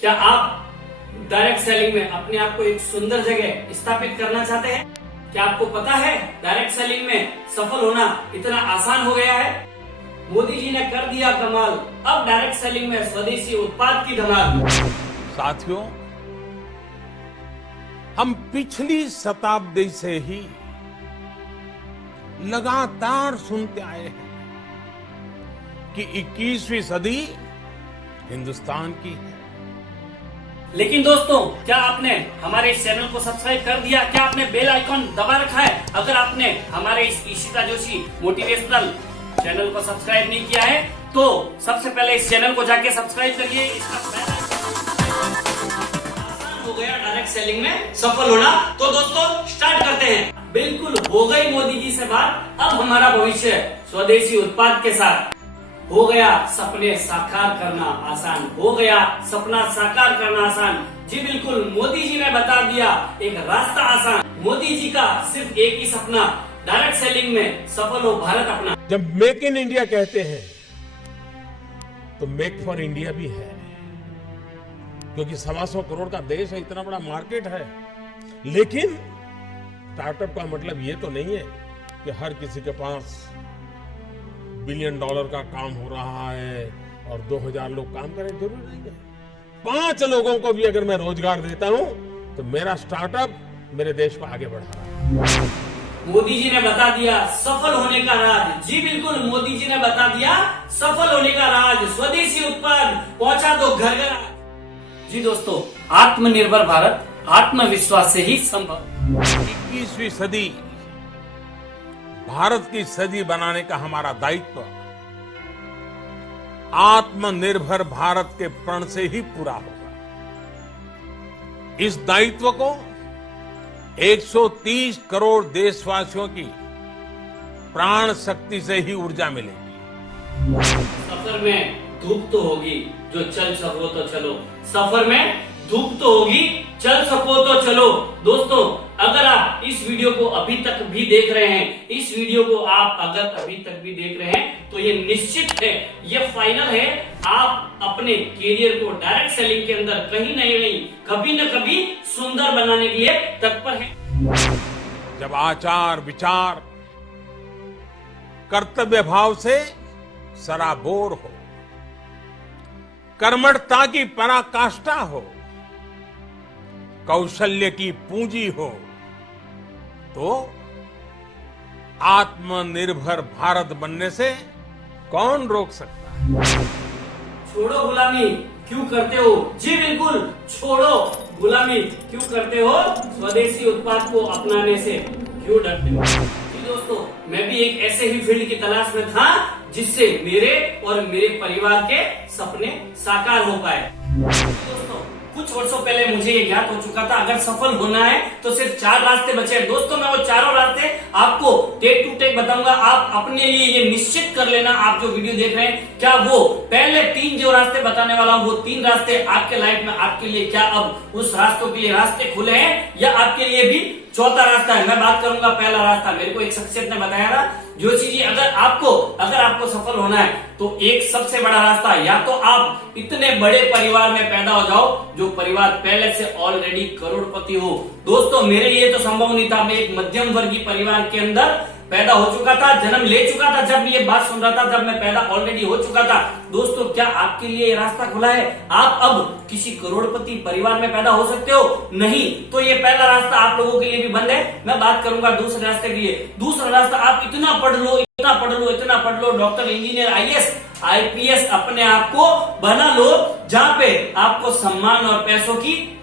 क्या आप direct selling में अपने आप को एक सुंदर जगह स्थापित करना चाहते हैं? क्या आपको पता है डायरेक्ट सेलिंग में सफल होना इतना आसान हो गया है? मोदी जी ने कर दिया कमाल, अब डायरेक्ट सेलिंग में स्वदेशी उत्पाद की धमाल। साथियों, हम पिछली शताब्दी से ही लगातार सुनते आए हैं कि 21वीं सदी हिंदुस्तान की है। लेकिन दोस्तों, क्या आपने हमारे इस चैनल को सब्सक्राइब कर दिया? क्या आपने बेल आइकॉन दबा रखा है? अगर आपने हमारे इस ईशिता जोशी मोटिवेशनल चैनल को सब्सक्राइब नहीं किया है तो सबसे पहले इस चैनल को जाके सब्सक्राइब करिए। इसका आसान हो गया डायरेक्ट सेलिंग में सफल होना। तो दोस्तों स्टार्ट करते हैं। बिल्कुल हो गई मोदी जी से बात, अब हमारा भविष्य स्वदेशी उत्पाद के साथ। हो गया सपने साकार करना आसान, हो गया सपना साकार करना आसान। जी बिल्कुल, मोदी जी ने बता दिया एक रास्ता आसान। मोदी जी का सिर्फ एक ही सपना, डायरेक्ट सेलिंग में सफल हो भारत अपना। जब मेक इन इंडिया कहते हैं तो मेक फॉर इंडिया भी है, क्योंकि 125 करोड़ का देश है, इतना बड़ा मार्केट है। लेकिन स्टार्टअप का मतलब ये तो नहीं है कि हर किसी के पास $1 बिलियन का काम हो रहा है और 2000 लोग काम करें, जरूरी नहीं है। 5 लोगों को भी अगर मैं रोजगार देता हूं तो मेरा स्टार्टअप मेरे देश को आगे बढ़ा रहा है। मोदी जी ने बता दिया सफल होने का राज। जी बिल्कुल, मोदी जी ने बता दिया सफल होने का राज। स्वदेशी उत्पाद पहुंचा दो घर घर। जी दोस्तों, आत्मनिर्भर भारत आत्मविश्वास से ही संभव। 21वीं सदी भारत की सदी बनाने का हमारा दायित्व आत्मनिर्भर भारत के प्रण से ही पूरा होगा। इस दायित्व को 130 करोड़ देशवासियों की प्राण शक्ति से ही ऊर्जा मिलेगी। सफर में धूप तो होगी, जो चल सको तो चलो। सफर में धूप तो होगी, चल सको तो चलो। दोस्तों, अगर आप इस वीडियो को अभी तक भी देख रहे हैं, इस वीडियो को आप अगर अभी तक भी देख रहे हैं तो ये निश्चित है, ये फाइनल है, आप अपने करियर को डायरेक्ट सेलिंग के अंदर कहीं नहीं कभी न कभी सुंदर बनाने के लिए तत्पर हैं। जब आचार विचार कर्तव्य भाव से सराबोर हो, कर्मठता की पराकाष्ठा हो, कौशल्य की पूंजी हो, तो आत्मनिर्भर भारत बनने से कौन रोक सकता है? छोड़ो गुलामी क्यों करते हो? जी बिल्कुल, छोड़ो गुलामी क्यों करते हो? स्वदेशी उत्पाद को अपनाने से क्यों डरते हो? जी दोस्तों, मैं भी एक ऐसे ही फील्ड की तलाश में था जिससे मेरे और मेरे परिवार के सपने साकार हो पाए। दोस्तों, कुछ वर्षों पहले मुझे ये ज्ञात हो चुका था अगर सफल होना है तो सिर्फ 4 रास्ते बचे हैं। दोस्तों, मैं वो चारों रास्ते आपको टेक टू टेक बताऊंगा। आप अपने लिए ये निश्चित कर लेना, आप जो वीडियो देख रहे हैं, क्या वो पहले 3 जो रास्ते बताने वाला हूं वो 3 रास्ते आपके लाइफ में, आपके लिए क्या अब उस रास्तों के लिए रास्ते खुले हैं या आपके लिए भी चौथा रास्ता है? मैं बात करूंगा पहला रास्ता। मेरे को एक शख्सियत ने बताया था, जोशी जी, अगर आपको सफल होना है तो एक सबसे बड़ा रास्ता, या तो आप इतने बड़े परिवार में पैदा हो जाओ जो परिवार पहले से ऑलरेडी करोड़पति हो। दोस्तों, मेरे लिए तो संभव नहीं था। मैं एक मध्यम वर्गीय परिवार के अंदर पैदा हो चुका था, जन्म ले चुका था जब ये बात सुन रहा था, जब मैं पैदा ऑलरेडी हो चुका था। दोस्तों, क्या आपके लिए ये रास्ता खुला है? आप अब किसी करोड़पति परिवार में पैदा हो सकते हो? नहीं, तो ये पहला रास्ता आप लोगों के लिए भी बंद है। मैं बात करूंगा दूसरे रास्ते के लिए। दूसरा रास्ता, आप इतना पढ़ लो, इतना पढ़ लो, डॉक्टर, इंजीनियर, IAS, IPS अपने आप को बना लो, जहां पे आपको सम्मान और पैसों की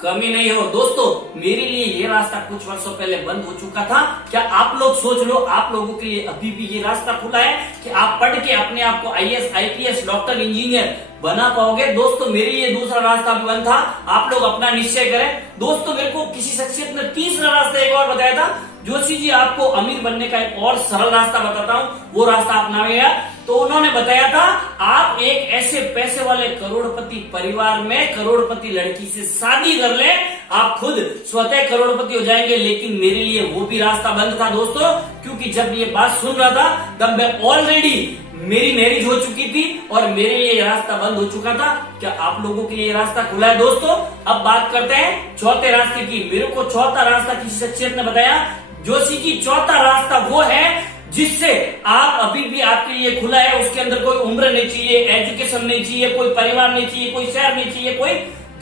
कमी नहीं हो। दोस्तों, मेरे लिए ये रास्ता कुछ वर्षों पहले बंद हो चुका था। क्या आप लोग सोच लो, आप लोगों के लिए अभी भी ये रास्ता खुला है कि आप पढ़ के अपने आप को IAS, IPS, डॉक्टर, इंजीनियर बना पाओगे? दोस्तों, मेरे लिए दूसरा रास्ता भी बंद था। आप लोग अपना निश्चय करें। दोस्तों, मेरे को किसी शख्सियत ने तीसरा रास्ता एक और बताया था, जोशी जी आपको अमीर बनने का एक और सरल रास्ता बताता हूं, वो रास्ता अपनाएगा। तो उन्होंने बताया था आप एक ऐसे पैसे वाले करोड़पति परिवार में करोड़पति लड़की से शादी कर ले, आप खुद स्वतः करोड़पति हो जाएंगे। लेकिन मेरे लिए वो भी रास्ता बंद था दोस्तों, क्योंकि जब ये बात सुन रहा था तब मैं ऑलरेडी मेरी मैरिज हो चुकी थी और मेरे लिए रास्ता बंद हो चुका था। क्या आप लोगों के लिए रास्ता खुला है दोस्तों? अब बात करते हैं चौथे रास्ते की। मेरे को चौथा रास्ता किसी शख्सियत ने बताया, जोशी की चौथा रास्ता वो है जिससे आप अभी भी आपके लिए खुला है। उसके अंदर कोई उम्र नहीं चाहिए, एजुकेशन नहीं चाहिए, कोई परिवार नहीं चाहिए, कोई शहर नहीं चाहिए, कोई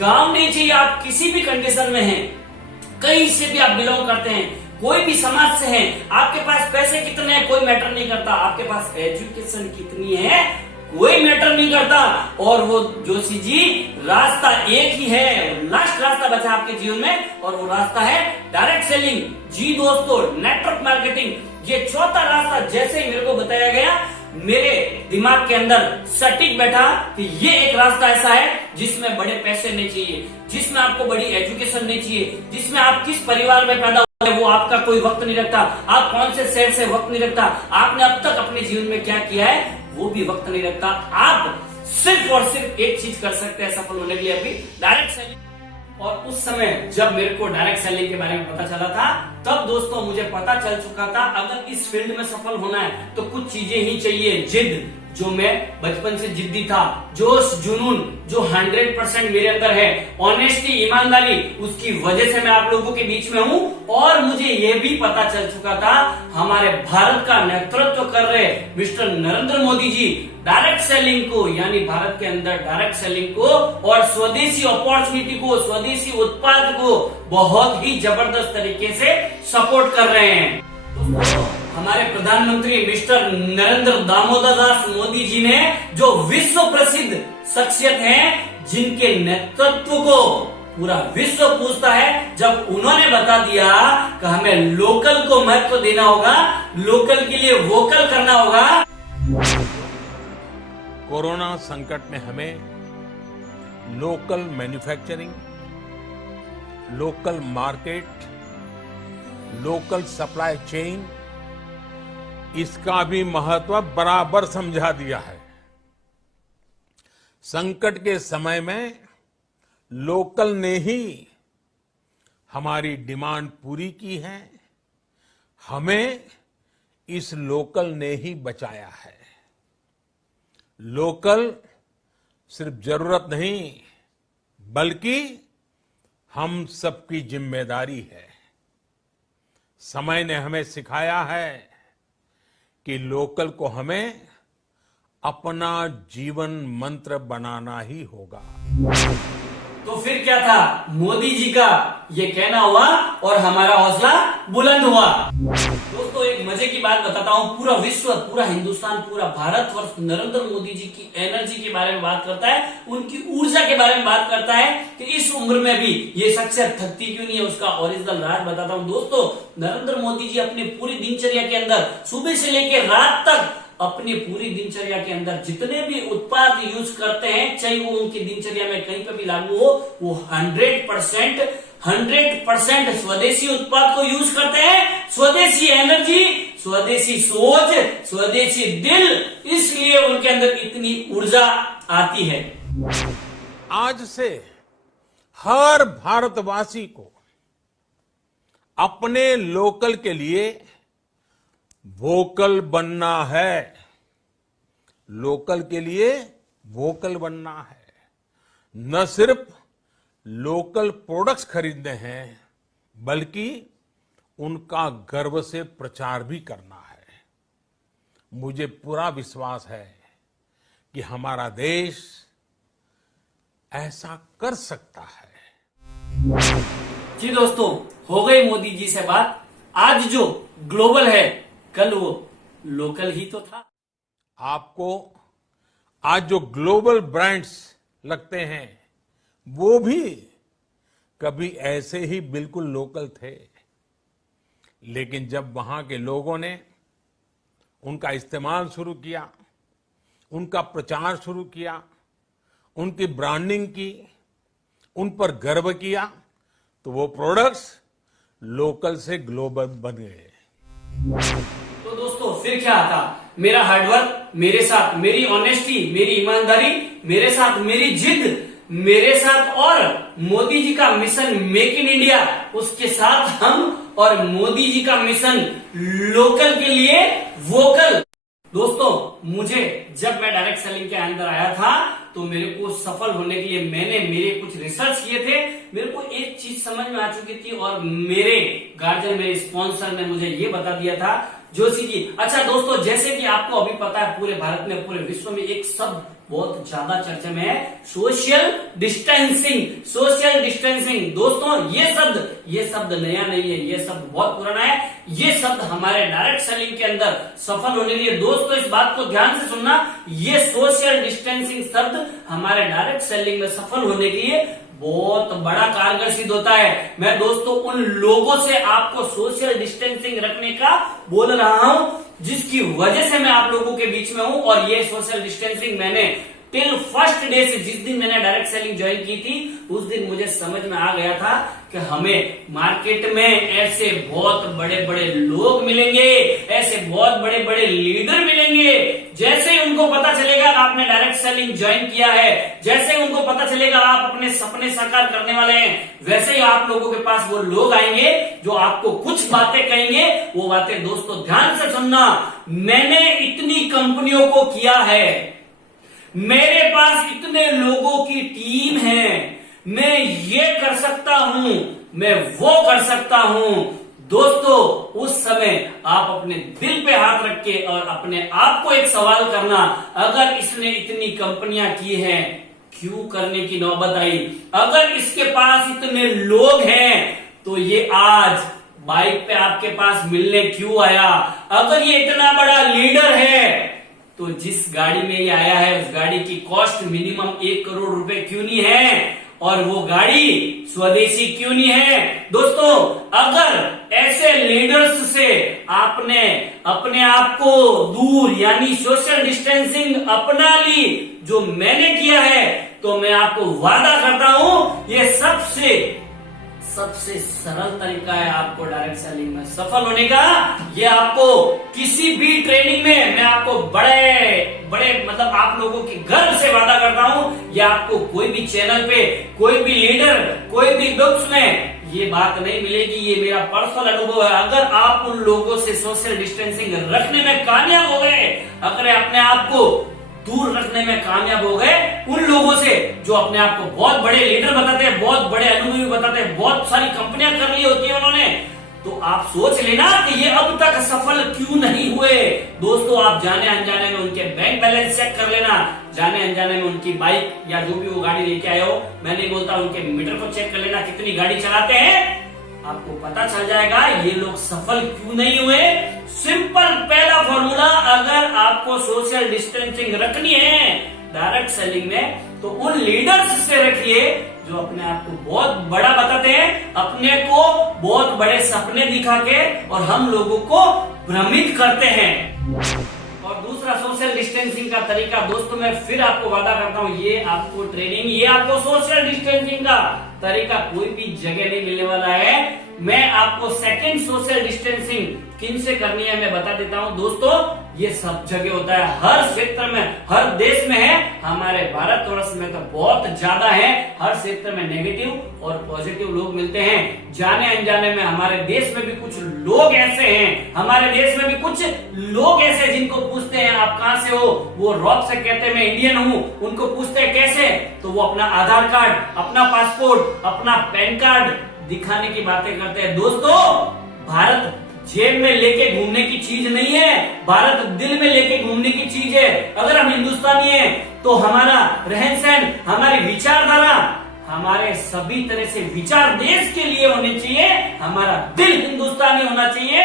गांव नहीं चाहिए। आप किसी भी कंडीशन में हैं, कहीं से भी आप बिलोंग करते हैं, कोई भी समाज से हैं, आपके पास पैसे कितने हैं कोई मैटर नहीं करता, आपके पास एजुकेशन कितनी है कोई मैटर नहीं करता। और वो जोशी जी रास्ता एक ही है, लास्ट रास्ता बचा आपके जीवन में, और वो रास्ता है डायरेक्ट सेलिंग। जी दोस्तों, नेटवर्क मार्केटिंग, ये चौथा रास्ता जैसे ही मेरे को बताया गया, मेरे दिमाग के अंदर सटीक बैठा कि ये एक रास्ता ऐसा है जिसमें बड़े पैसे नहीं चाहिए, जिसमें आपको बड़ी एजुकेशन नहीं चाहिए, जिसमें आप किस परिवार में पैदा हुए वो आपका कोई वक्त नहीं रखता, आप कौन से शहर से वक्त नहीं रखता, आपने अब तक अपने जीवन में क्या किया है वो भी वक्त नहीं रखता। आप सिर्फ और सिर्फ एक चीज कर सकते हैं सफल होने के लिए, अभी डायरेक्ट सेलिंग। और उस समय जब मेरे को डायरेक्ट सेलिंग के बारे में पता चला था, तब दोस्तों मुझे पता चल चुका था अगर इस फील्ड में सफल होना है तो कुछ चीजें ही चाहिए। जिद, जो मैं बचपन से जिद्दी था, जोश जुनून जो 100% मेरे अंदर है, ऑनेस्टी ईमानदारी, उसकी वजह से मैं आप लोगों के बीच में हूं। और मुझे यह भी पता चल चुका था हमारे भारत का नेतृत्व कर रहे mister Narendra Modi ji direct selling को, यानी भारत के अंदर डायरेक्ट सेलिंग को और स्वदेशी अपॉर्चुनिटी को, स्वदेशी उत्पाद को बहुत ही जबरदस्त तरीके से सपोर्ट कर रहे हैं। हमारे प्रधानमंत्री मिस्टर नरेंद्र दामोदर दास मोदी जी ने, जो विश्व प्रसिद्ध शख्सियत हैं, जिनके नेतृत्व को पूरा विश्व पूछता है, जब उन्होंने बता दिया कि हमें लोकल को महत्व देना होगा, लोकल के लिए वोकल करना होगा। कोरोना संकट ने हमें local manufacturing, local market, local supply chain, इसका भी महत्व बराबर समझा दिया है। संकट के समय में लोकल ने ही हमारी डिमांड पूरी की है, हमें इस लोकल ने ही बचाया है। लोकल सिर्फ जरूरत नहीं बल्कि हम सबकी जिम्मेदारी है। समय ने हमें सिखाया है कि लोकल को हमें अपना जीवन मंत्र बनाना ही होगा। तो फिर क्या था, मोदी जी का ये कहना हुआ और हमारा हौसला बुलंद हुआ। दोस्तों एक मजे की बात बताता हूँ, पूरा विश्व, पूरा हिंदुस्तान, पूरा भारतवर्ष नरेंद्र मोदी जी की एनर्जी के बारे में बात करता है, उनकी ऊर्जा के बारे में बात करता है कि इस उम्र में भी ये शख्सियत थकती क्यों नहीं है। उसका ओरिजिनल राज बताता हूँ दोस्तों। नरेंद्र मोदी जी अपनी पूरी दिनचर्या के अंदर सुबह से लेकर रात तक अपनी पूरी दिनचर्या के अंदर जितने भी उत्पाद यूज करते हैं, चाहे वो उनकी दिनचर्या में कहीं पर भी लागू हो, वो 100% स्वदेशी उत्पाद को यूज करते हैं। स्वदेशी एनर्जी, स्वदेशी सोच, स्वदेशी दिल, इसलिए उनके अंदर इतनी ऊर्जा आती है। आज से हर भारतवासी को अपने लोकल के लिए वोकल बनना है। लोकल के लिए वोकल बनना है। न सिर्फ लोकल प्रोडक्ट्स खरीदने हैं बल्कि उनका गर्व से प्रचार भी करना है। मुझे पूरा विश्वास है कि हमारा देश ऐसा कर सकता है। जी दोस्तों, हो गई मोदी जी से बात। आज जो ग्लोबल है, कल वो लोकल ही तो था। आपको आज जो ग्लोबल ब्रांड्स लगते हैं वो भी कभी ऐसे ही बिल्कुल लोकल थे, लेकिन जब वहां के लोगों ने उनका इस्तेमाल शुरू किया, उनका प्रचार शुरू किया, उनकी ब्रांडिंग की, उन पर गर्व किया, तो वो प्रोडक्ट्स लोकल से ग्लोबल बन गए। तो दोस्तों फिर क्या आता, मेरा हार्डवर्क, मेरे साथ मेरी ऑनेस्टी, मेरी ईमानदारी, मेरे साथ मेरी जिद, मेरे साथ और मोदी जी का मिशन मेक इन इंडिया, उसके साथ हम और मोदी जी का मिशन लोकल के लिए वोकल। दोस्तों मुझे जब मैं डायरेक्ट सेलिंग के अंदर आया था तो मेरे को सफल होने के लिए मैंने मेरे कुछ रिसर्च किए थे। मेरे को एक चीज समझ में आ चुकी थी और मेरे गार्जियन, मेरे स्पॉन्सर ने मुझे ये बता दिया था, जोशी जी। अच्छा दोस्तों, जैसे कि आपको अभी पता है पूरे भारत में, पूरे विश्व में एक शब्द बहुत ज्यादा चर्चा में है, सोशल डिस्टेंसिंग। सोशल डिस्टेंसिंग दोस्तों, ये शब्द नया नहीं है, ये शब्द बहुत पुराना है। ये शब्द हमारे डायरेक्ट सेलिंग के अंदर सफल होने के लिए, दोस्तों इस बात को ध्यान से सुनना, ये सोशल डिस्टेंसिंग शब्द हमारे डायरेक्ट सेलिंग में सफल होने के लिए बहुत बड़ा कारगर सिद्ध होता है। मैं दोस्तों उन लोगों से आपको सोशल डिस्टेंसिंग रखने का बोल रहा हूं जिसकी वजह से मैं आप लोगों के बीच में हूं। और ये सोशल डिस्टेंसिंग मैंने टिल फर्स्ट डे से, जिस दिन मैंने डायरेक्ट सेलिंग ज्वाइन की थी उस दिन मुझे समझ में आ गया था कि हमें मार्केट में ऐसे बहुत बड़े बड़े लोग मिलेंगे, ऐसे बहुत बड़े बड़े लीडर मिलेंगे। जैसे ही उनको पता चलेगा आपने डायरेक्ट सेलिंग ज्वाइन किया है, जैसे ही उनको पता चलेगा आप अपने सपने साकार करने वाले हैं, वैसे ही आप लोगों के पास वो लोग आएंगे जो आपको कुछ बातें कहेंगे। वो बातें दोस्तों ध्यान से सुनना, मैंने इतनी कंपनियों को किया है, मेरे पास इतने लोगों की टीम है, मैं ये कर सकता हूं, मैं वो कर सकता हूं। दोस्तों उस समय आप अपने दिल पे हाथ रख के और अपने आप को एक सवाल करना, अगर इसने इतनी कंपनियां की हैं क्यों करने की नौबत आई? अगर इसके पास इतने लोग हैं तो ये आज बाइक पे आपके पास मिलने क्यों आया? अगर ये इतना बड़ा लीडर है तो जिस गाड़ी में ये आया है उस गाड़ी की कॉस्ट मिनिमम 1 करोड़ रुपए क्यों नहीं है? और वो गाड़ी स्वदेशी क्यों नहीं है? दोस्तों अगर ऐसे लीडर्स से आपने अपने आप को दूर यानी सोशल डिस्टेंसिंग अपना ली जो मैंने किया है, तो मैं आपको वादा करता हूं ये सबसे सरल तरीका है आपको डायरेक्ट सेलिंग में सफल होने का। ये आपको किसी भी ट्रेनिंग में, मैं आपको बड़े मतलब आप लोगों के गर्व से वादा करता हूं, ये आपको कोई भी चैनल पे, कोई भी लीडर, कोई भी बुक्स में ये बात नहीं मिलेगी। ये मेरा पर्सनल अनुभव है। अगर आप उन लोगों से सोशल डिस्टेंसिंग रखने में कामयाब हो गए, अगर अपने आप को दूर रखने में कामयाब हो गए उन लोगों से जो अपने आप को बहुत बड़े लीडर बताते हैं, बहुत बड़े अनुभवी बताते हैं, बहुत सारी कंपनियां कर ली होती है उन्होंने, तो आप सोच लेना कि ये अब तक सफल क्यों नहीं हुए। दोस्तों आप जाने अनजाने में उनके बैंक बैलेंस चेक कर लेना, जाने अनजाने में उनकी बाइक या जो भी वो गाड़ी लेके आए हो, मैं नहीं बोलता, उनके मीटर को चेक कर लेना कितनी गाड़ी चलाते हैं, आपको पता चल जाएगा ये लोग सफल क्यों नहीं हुए। सिंपल पहला फॉर्मूला, अगर आपको सोशल डिस्टेंसिंग रखनी है डायरेक्ट सेलिंग में तो उन लीडर्स से रखिए जो अपने आप को बहुत बड़ा बताते हैं, अपने को बहुत बड़े सपने दिखा के और हम लोगों को भ्रमित करते हैं। और दूसरा सोशल डिस्टेंसिंग का तरीका, दोस्तों मैं फिर आपको वादा करता हूं, ये आपको ट्रेनिंग, ये आपको सोशल डिस्टेंसिंग का तरीका कोई भी जगह नहीं मिलने वाला है। मैं आपको सेकंड सोशल डिस्टेंसिंग किन से करनी है मैं बता देता हूं। दोस्तों ये सब जगह होता है, हर क्षेत्र में, हर देश में है, हमारे भारतवर्ष में तो बहुत ज्यादा है। हर क्षेत्र में नेगेटिव और पॉजिटिव लोग मिलते हैं। जाने अनजाने में हमारे देश में भी कुछ लोग ऐसे हैं, हमारे देश में भी कुछ लोग ऐसे जिनको पूछते हैं आप कहां से हो, वो रॉब से कहते हैं मैं इंडियन हूं। उनको पूछते हैं कैसे, तो वो अपना आधार कार्ड, अपना पासपोर्ट, अपना पैन कार्ड दिखाने की बातें करते हैं। दोस्तों भारत जेब में लेके घूमने की चीज नहीं है, भारत दिल में लेके घूमने की चीज है। अगर हम हिंदुस्तानी हैं तो हमारा रहन सहन, हमारी विचारधारा, हमारे सभी तरह से विचार देश के लिए होने चाहिए, हमारा दिल हिंदुस्तानी होना चाहिए।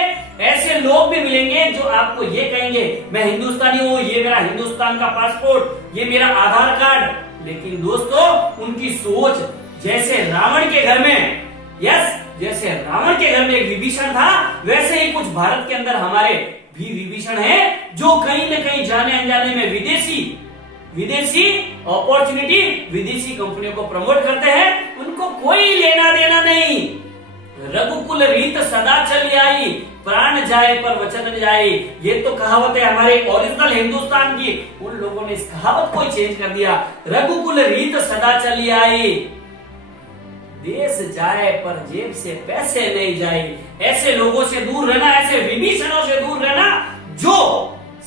ऐसे लोग भी मिलेंगे जो आपको ये कहेंगे मैं हिंदुस्तानी हूँ, ये मेरा हिंदुस्तान का पासपोर्ट, ये मेरा आधार कार्ड। लेकिन दोस्तों उनकी सोच जैसे रावण के घर में, जैसे रावण के घर में एक विभीषण था, वैसे ही कुछ भारत के अंदर हमारे भी विभीषण हैं जो कहीं न कहीं जाने अनजाने में विदेशी अपॉर्चुनिटी, विदेशी कंपनियों को प्रमोट करते हैं। उनको कोई लेना देना नहीं। रघुकुल रीत सदा चली आई, प्राण जाए पर वचन न जाए, ये तो कहावत है हमारे ओरिजिनल हिंदुस्तान की। उन लोगों ने इस कहावत को चेंज कर दिया, रघुकुल रीत सदा चली आई, देश जाए पर जेब से पैसे नहीं जाए। ऐसे लोगों से दूर रहना, ऐसे विभीषणों से दूर रहना जो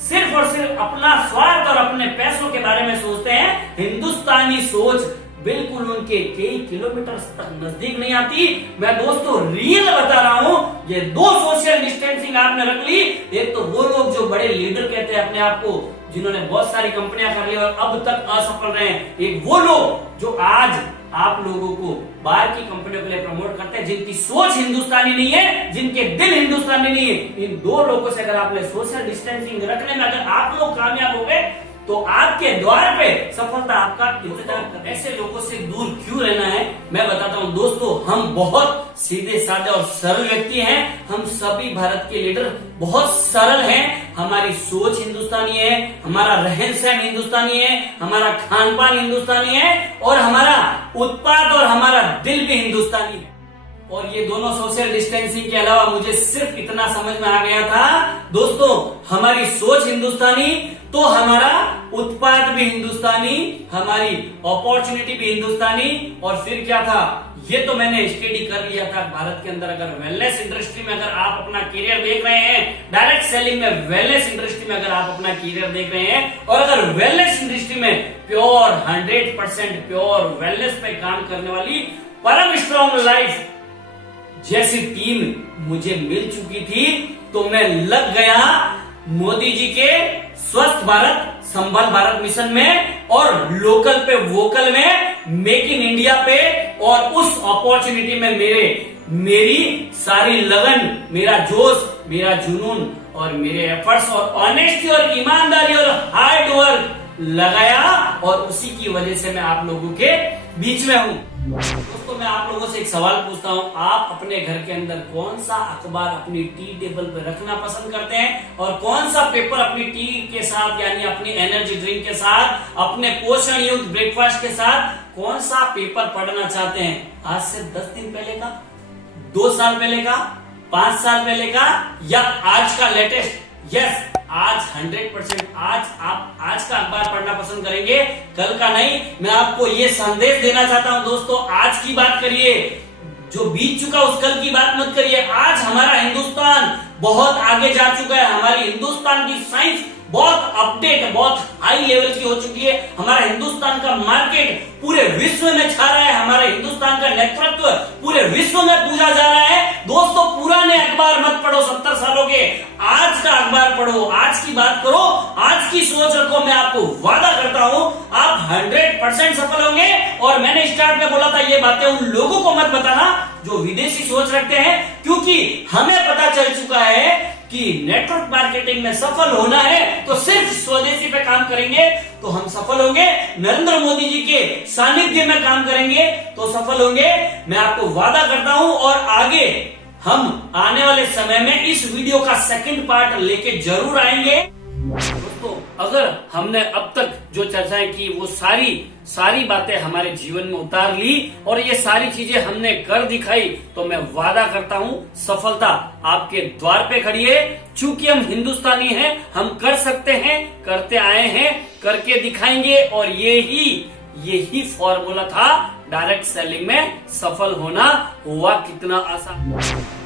सिर्फ और सिर्फ अपना स्वार्थ और अपने पैसों के बारे में सोचते हैं। हिंदुस्तानी सोच बिल्कुल उनके कई किलोमीटर तक नजदीक नहीं आती। मैं दोस्तों रियल बता रहा हूं, ये 2 सोशल डिस्टेंसिंग आपने रख ली। एक तो वो लोग जो बड़े लीडर कहते हैं अपने आप को, जिन्होंने बहुत सारी कंपनियां कर ली और अब तक असफल रहे हैं। एक वो लोग जो आज आप लोगों को बाहर की कंपनियों के लिए प्रमोट करते हैं, जिनकी सोच हिंदुस्तानी नहीं है, जिनके दिल हिंदुस्तानी नहीं है। इन 2 लोगों से अगर आपने सोशल डिस्टेंसिंग रखने में अगर आप लोग कामयाब हो गए तो आपके द्वार पे सफलता आपका इंतजार कर। ऐसे लोगों से दूर क्यों रहना है मैं बताता हूं दोस्तों। हम बहुत सीधे साधे और सरल व्यक्ति हैं। हम सभी भारत के लीडर बहुत सरल हैं। हमारी सोच हिंदुस्तानी है, हमारा रहन सहन हिंदुस्तानी है, हमारा खान पान हिंदुस्तानी है और हमारा उत्पाद और हमारा दिल भी हिंदुस्तानी है। और ये दोनों सोशल डिस्टेंसिंग के अलावा मुझे सिर्फ इतना समझ में आ गया था दोस्तों, हमारी सोच हिंदुस्तानी तो हमारा उत्पाद भी हिंदुस्तानी, हमारी अपॉर्चुनिटी भी हिंदुस्तानी। और फिर क्या था, ये तो मैंने स्टडी कर लिया था। भारत के अंदर अगर वेलनेस इंडस्ट्री में अगर आप अपना करियर देख रहे हैं, डायरेक्ट सेलिंग में वेलनेस इंडस्ट्री में अगर आप अपना करियर देख रहे हैं और अगर वेलनेस इंडस्ट्री में प्योर 100% प्योर वेलनेस पे काम करने वाली परम स्ट्रॉन्ग लाइफ जैसी टीम मुझे मिल चुकी थी, तो मैं लग गया मोदी जी के स्वस्थ भारत संबल भारत मिशन में और लोकल पे वोकल में, मेक इन इंडिया पे। और उस अपॉर्चुनिटी में मेरी सारी लगन, मेरा जोश, मेरा जुनून और मेरे एफर्ट्स और ऑनेस्टी और ईमानदारी और हार्ड वर्क लगाया और उसी की वजह से मैं आप लोगों के बीच में हूं। दोस्तों मैं आप लोगों से एक सवाल पूछता हूं, आप अपने घर के अंदर कौन सा अखबार अपनी टी टेबल पर रखना पसंद करते हैं और कौन सा पेपर अपनी टी के साथ यानी अपनी एनर्जी ड्रिंक के साथ, अपने पोषण युक्त ब्रेकफास्ट के साथ कौन सा पेपर पढ़ना चाहते हैं? आज से 10 दिन पहले का, 2 साल पहले का, 5 साल पहले का या आज का लेटेस्ट? यस, आज 100% आज का अखबार पढ़ना पसंद करेंगे, कल का नहीं। मैं आपको ये संदेश देना चाहता हूं दोस्तों, आज की बात करिए, जो बीत चुका उस कल की बात मत करिए। आज हमारा हिंदुस्तान बहुत आगे जा चुका है। हमारी हिंदुस्तान की साइंस बहुत अपडेट, बहुत हाई लेवल की हो चुकी है। हमारा हिंदुस्तान का मार्केट पूरे विश्व में छा रहा है। हमारे हिंदुस्तान का नेतृत्व पूरे विश्व में पूजा जा रहा है। दोस्तों पुराने अखबार मत पढ़ो 70 सालों के, आज का अखबार पढ़ो, आज की बात करो, आज की सोच रखो। मैं आपको वादा करता हूं आप 100% सफल होंगे। और मैंने स्टार्ट में बोला था ये बातें उन लोगों को मत बताना जो विदेशी सोच रखते हैं, क्योंकि हमें पता चल चुका है कि नेटवर्क मार्केटिंग में सफल होना है तो सिर्फ स्वदेशी पे काम करेंगे तो हम सफल होंगे। नरेंद्र मोदी जी के सानिध्य में काम करेंगे तो सफल होंगे। मैं आपको वादा करता हूं और आगे हम आने वाले समय में इस वीडियो का सेकंड पार्ट लेके जरूर आएंगे। दोस्तों अगर हमने अब तक जो चर्चाएं की वो सारी बातें हमारे जीवन में उतार ली और ये सारी चीजें हमने कर दिखाई, तो मैं वादा करता हूं सफलता आपके द्वार पे खड़ी है। चूंकि हम हिंदुस्तानी हैं, हम कर सकते हैं, करते आए हैं, करके दिखाएंगे। और यही फॉर्मूला था डायरेक्ट सेलिंग में सफल होना। हुआ कितना आसान।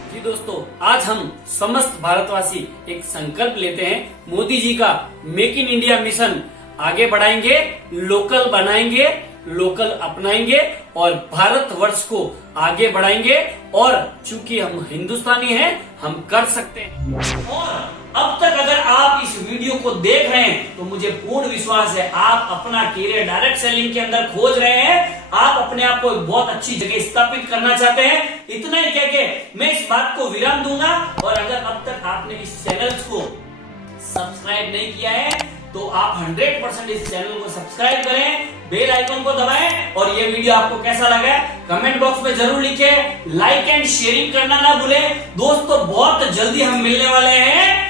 जी दोस्तों, आज हम समस्त भारतवासी एक संकल्प लेते हैं, मोदी जी का मेक इन इंडिया मिशन आगे बढ़ाएंगे, लोकल बनाएंगे, लोकल अपनाएंगे और भारतवर्ष को आगे बढ़ाएंगे। और चूंकि हम हिंदुस्तानी हैं, हम कर सकते हैं। और अब तक अगर आप इस वीडियो को देख रहे हैं तो मुझे पूर्ण विश्वास है आप अपना करियर डायरेक्ट सेलिंग के अंदर खोज रहे हैं। आप अपने आप को एक बहुत अच्छी जगह स्थापित करना चाहते हैं। इतना ही कह के मैं इस बात को विराम दूंगा। और अगर अब तक आपने इस चैनल को सब्सक्राइब नहीं किया है तो आप 100% इस चैनल को सब्सक्राइब करें, बेल आइकन को दबाएं। और ये वीडियो आपको कैसा लगा कमेंट बॉक्स में जरूर लिखें। लाइक एंड शेयरिंग करना ना भूलें। दोस्तों बहुत जल्दी हम मिलने वाले हैं।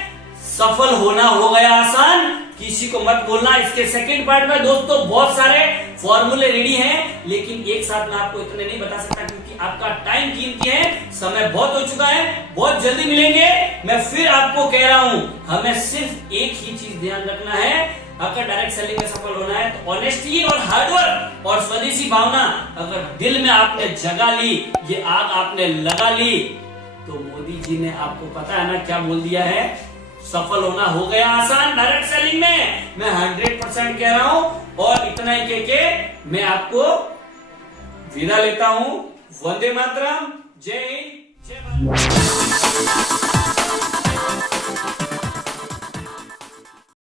सफल होना हो गया आसान, किसी को मत बोलना। इसके सेकंड पार्ट में दोस्तों बहुत सारे फॉर्मूले रेडी हैं, लेकिन एक साथ मैं आपको इतने नहीं बता सकता क्योंकि आपका टाइम कीमती है, समय बहुत हो चुका है। बहुत जल्दी मिलेंगे। मैं फिर आपको कह रहा हूं, हमें सिर्फ एक ही चीज ध्यान रखना है। अगर डायरेक्ट सेलिंग में सफल होना है तो ऑनेस्टी और हार्डवर्क और स्वदेशी भावना अगर दिल में आपने जगा ली, ये आग आपने लगा ली, तो मोदी जी ने आपको पता है ना क्या बोल दिया है, सफल होना हो गया आसान डायरेक्ट सेलिंग में। मैं 100% कह रहा हूं और इतना ही कह के मैं आपको विदा लेता हूं। वंदे मातरम, जय हिंद, जय भारत।